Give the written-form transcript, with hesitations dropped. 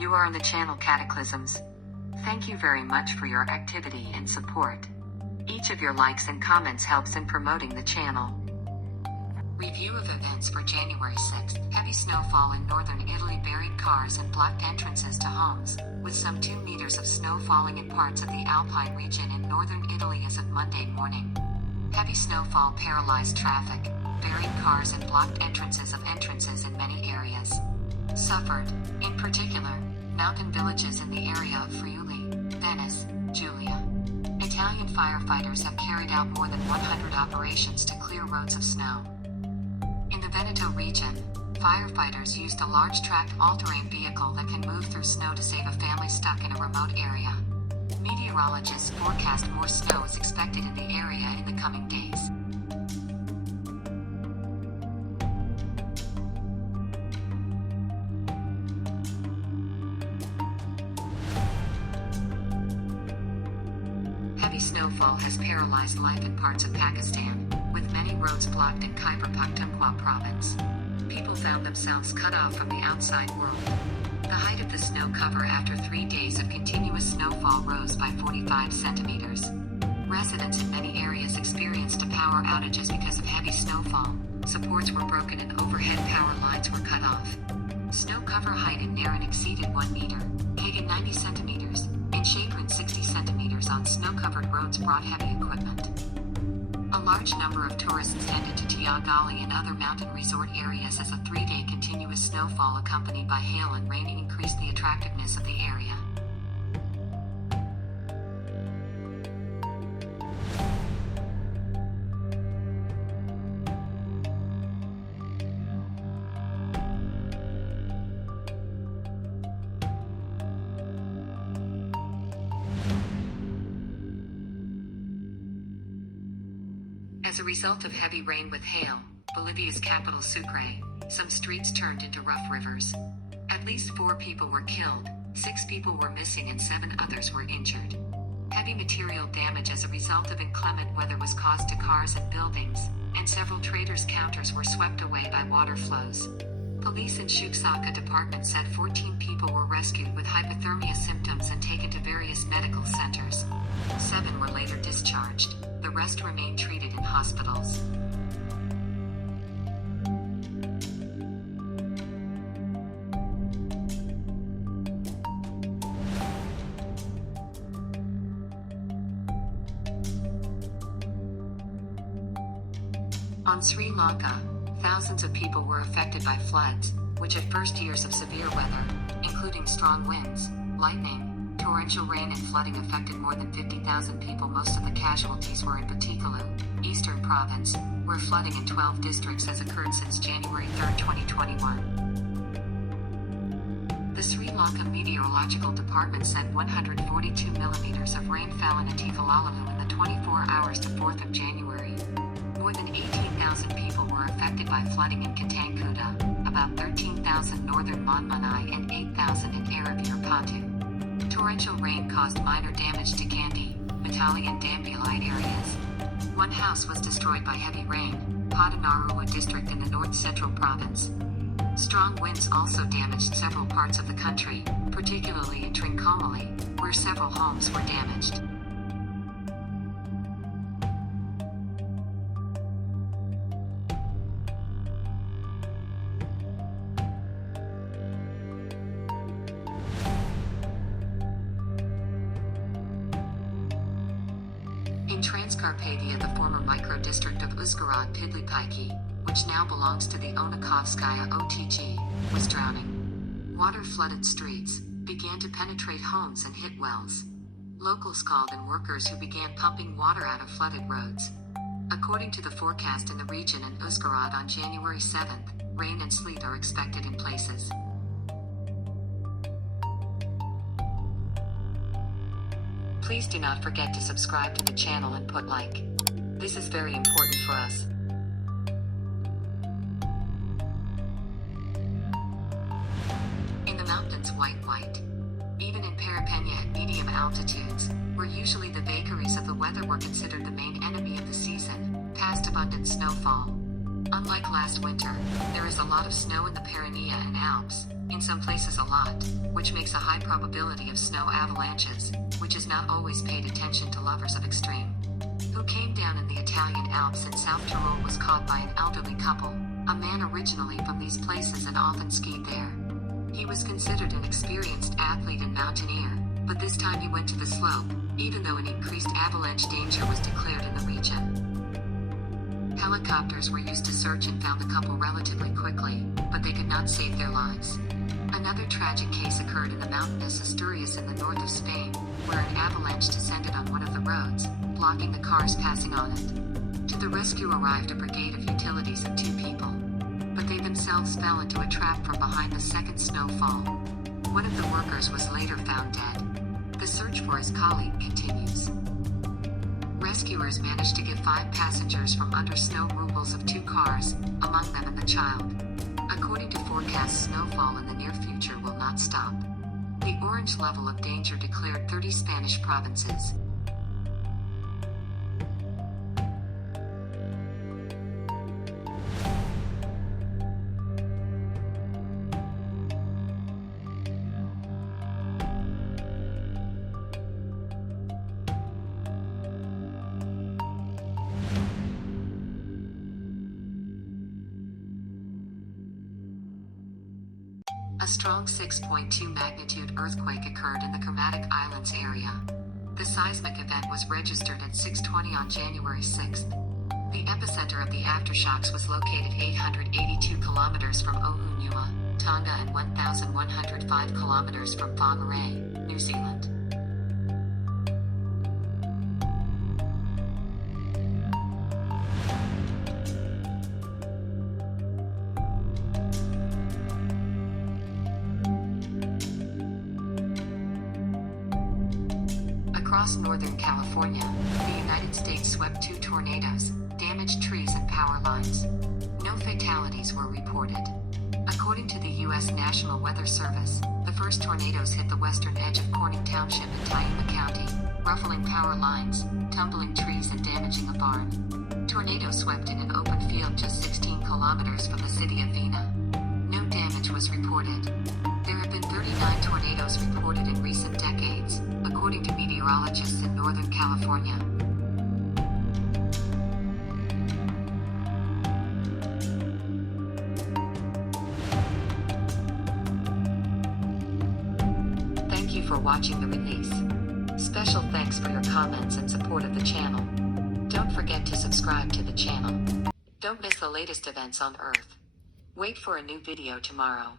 You are on the channel Cataclysms. Thank you very much for your activity and support. Each of your likes and comments helps in promoting the channel. Review of events for January 6th. Heavy snowfall in northern Italy buried cars and blocked entrances to homes, with some 2 meters of snow falling in parts of the Alpine region in northern Italy as of Monday morning. Heavy snowfall paralyzed traffic, buried cars and blocked entrances in many areas. Suffered, in particular, mountain villages in the area of Friuli, Venice, Giulia. Italian firefighters have carried out more than 100 operations to clear roads of snow. In the Veneto region, firefighters used a large tracked all-terrain vehicle that can move through snow to save a family stuck in a remote area. Meteorologists forecast more snow is expected in the area in the coming days. Heavy snowfall has paralyzed life in parts of Pakistan, with many roads blocked in Khyber Pakhtunkhwa province. People found themselves cut off from the outside world. The height of the snow cover after 3 days of continuous snowfall rose by 45 centimeters. Residents in many areas experienced power outages because of heavy snowfall. Supports were broken and overhead power lines were cut off. Snow cover height in Naran exceeded 1 meter, Kagan 90 centimeters, and Shapran 60 centimeters on snow-covered roads brought heavy equipment. A large number of tourists tended to Tiagali and other mountain resort areas as a 3-day continuous snowfall accompanied by hail and rain increased the attractiveness of the area. As a result of heavy rain with hail, Bolivia's capital Sucre, some streets turned into rough rivers. At least 4 people were killed, 6 people were missing and 7 others were injured. Heavy material damage as a result of inclement weather was caused to cars and buildings, and several traders' counters were swept away by water flows. Police in Chuquisaca department said 14 people were rescued with hypothermia symptoms and taken to various medical centers. 7 were later discharged. The rest remain treated in hospitals. On Sri Lanka, thousands of people were affected by floods, which at first years of severe weather, including strong winds, lightning, torrential rain and flooding affected more than 50,000 people. Most of the casualties were in Batticaloa, Eastern Province, where flooding in 12 districts has occurred since January 3, 2021. The Sri Lanka Meteorological Department said 142 millimeters of rain fell in Ativalalalu in the 24 hours to 4th of January. More than 18,000 people were affected by flooding in Katangkuta, about 13,000 northern Monmanai and 8,000 in Arabir Patu. Torrential rain caused minor damage to Kandy, Matali and Dambulai areas. 1 house was destroyed by heavy rain, Padanarua district in the north-central province. Strong winds also damaged several parts of the country, particularly in Trincomalee, where several homes were damaged. In Transcarpathia, the former micro-district of Uzhgorod Pidlipaiki, which now belongs to the Onakovskaya OTG, was drowning. Water flooded streets, began to penetrate homes and hit wells. Locals called in workers who began pumping water out of flooded roads. According to the forecast in the region and Uzhgorod on January 7th, rain and sleet are expected in places. Please do not forget to subscribe to the channel and put like. This is very important for us. In the mountains, white. Even in Parapenya at medium altitudes, where usually the vagaries of the weather were considered the main enemy of the season, past abundant snowfall. Unlike last winter, there is a lot of snow in the Pyrenees and Alps, in some places a lot, which makes a high probability of snow avalanches, which is not always paid attention to lovers of extreme. Who came down in the Italian Alps in South Tyrol was caught by an elderly couple, a man originally from these places and often skied there. He was considered an experienced athlete and mountaineer, but this time he went to the slope, even though an increased avalanche danger was declared in the region. Helicopters were used to search and found the couple relatively quickly, but they could not save their lives. Another tragic case occurred in the mountainous Asturias in the north of Spain, where an avalanche descended on one of the roads, blocking the cars passing on it. To the rescue arrived a brigade of utilities and 2 people, but they themselves fell into a trap from behind the second snowfall. One of the workers was later found dead. The search for his colleague continues. Rescuers managed to get 5 passengers from under snow rumbles of 2 cars, among them and the child. According to forecasts, snowfall in the near future will not stop. The orange level of danger declared 30 Spanish provinces. A strong 6.2 magnitude earthquake occurred in the Kermadec Islands area. The seismic event was registered at 6:20 on January 6. The epicenter of the aftershocks was located 882 kilometers from Ohunua, Tonga and 1,105 kilometers from Whangarei, New Zealand. Across Northern California, the United States swept 2 tornadoes, damaged trees and power lines. No fatalities were reported. According to the U.S. National Weather Service, the first tornadoes hit the western edge of Corning Township in Tioga County, ruffling power lines, tumbling trees and damaging a barn. Tornadoes swept in an open field just 16 kilometers from the city of Vina. No damage was reported. There have been 39 tornadoes reported in recent decades, according to meteorologists in Northern California. Thank you for watching the release. Special thanks for your comments and support of the channel. Don't forget to subscribe to the channel. Don't miss the latest events on Earth. Wait for a new video tomorrow.